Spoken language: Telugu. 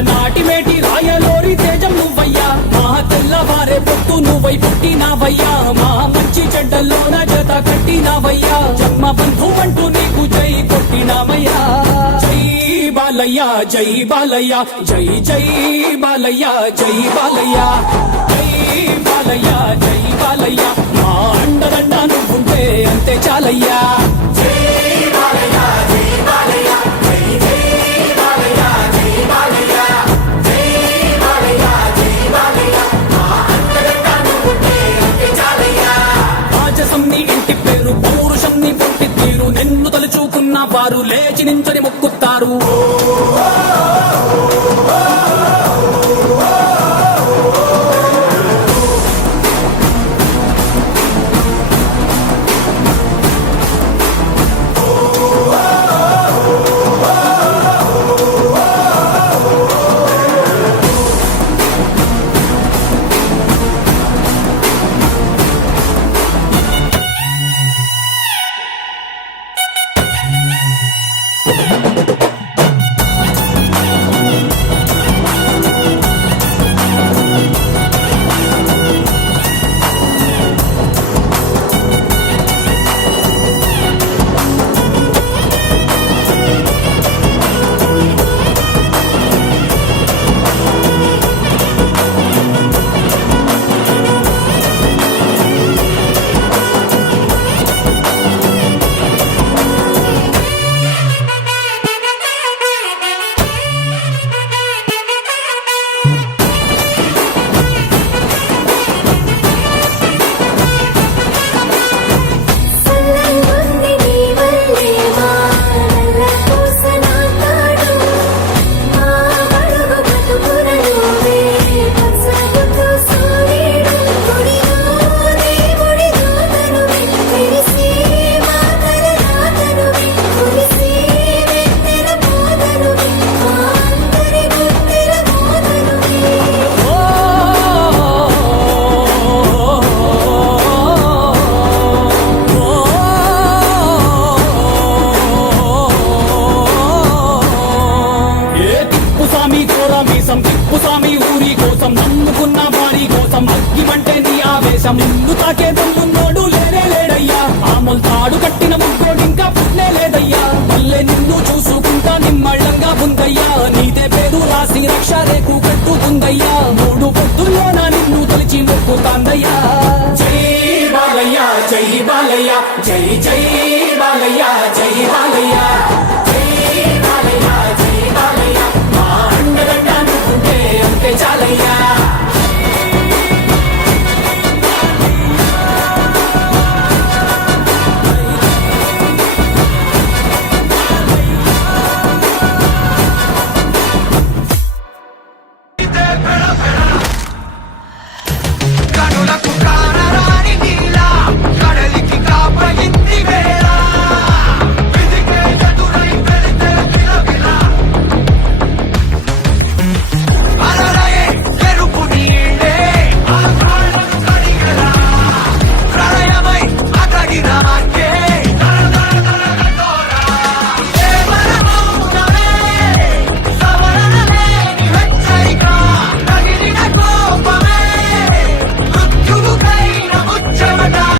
నాటి మేటి రాయలోరి తేజం నువ్వయ్యా మా తెల్లవారే పొత్తు నువ్వై పుట్టినావయ్యా మా మంచి చెడ్డల్లోన జత కట్టినావయ్యా జన్మ బంధు అంటూ నీకు జై కొట్టినామయ్యా జై బాలయ్య జై బాలయ్య జై జై బాలయ్య జై బాలయ్య జై బాలయ్య జై బాలయ్య మా అండదండ నువ్వుంటే అంతే చాలయ్యా ఇంటి పేరు పౌరుషం నీ పుట్టి తీరు నిన్ను తలుచుకున్న వారు లేచి నించని మొక్కుతారు తిప్పుస్వామి ఊరి కోసం నమ్ముకున్న వారి కోసం అగ్గిమంటే నీ ఆవేశం నిన్ను తాకే దమ్మున్నోడు లేనే లేడయ్యా ఆమల్ తాడు కట్టిన ముగ్గోడు ఇంకా పుట్నే లేదయ్యా మళ్ళీ నిన్ను చూసుకుంటా నిమ్మళ్ళంగా ఉందయ్యా నీదే పేరు రాసి రక్ష రేకు కట్టుకుందయ్యా మూడు పొద్దుల్లోన నిన్ను తలిచి మొక్కుతాందయ్యా జై బాలయ్య జై బాలయ్య జై జై